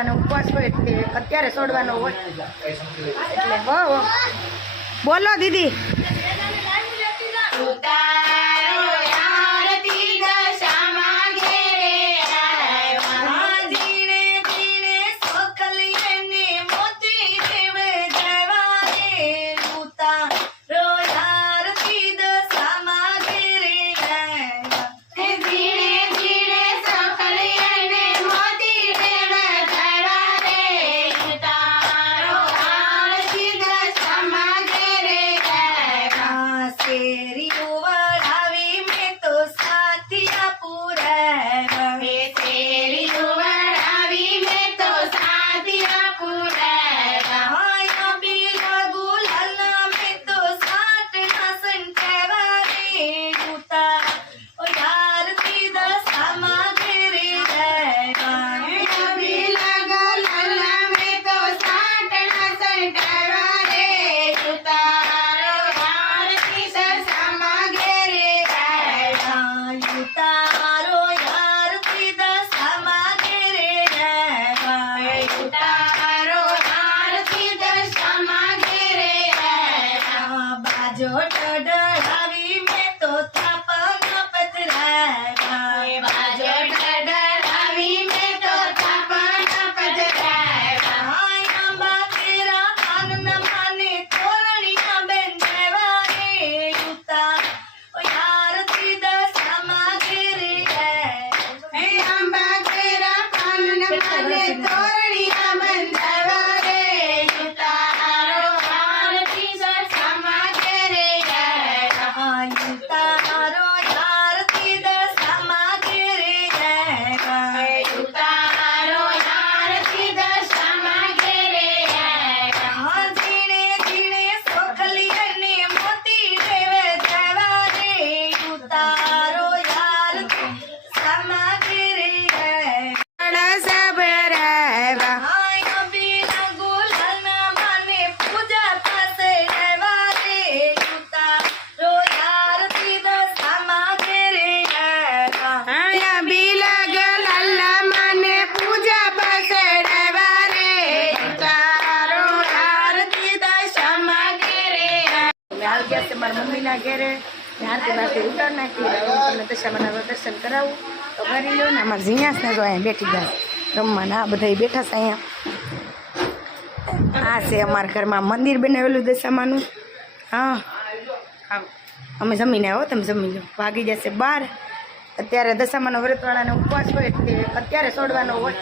વ્રતવાળાને ઉપવાસ હોય તે અત્યારે છોડવાનો હોય એટલે બોલો દીદી। मारा मम्मी ना घेरे आरती बारती उतार नाखी तमने दशामाना दर्शन करावू तो करी लो ने अमार झीयास ने जो अहीं बेठी गया रमवाना आ बधाई बेठा छे। अहीं आ छे अमार घर में मंदिर बनावेलुं दशामानु। हाँ अमे जमीने आओ तमे जमी लो वागी जशे 12 अत्यारे दशामानो व्रतवाळाने उपवास होय ते अत्यारे छोडवानो होय।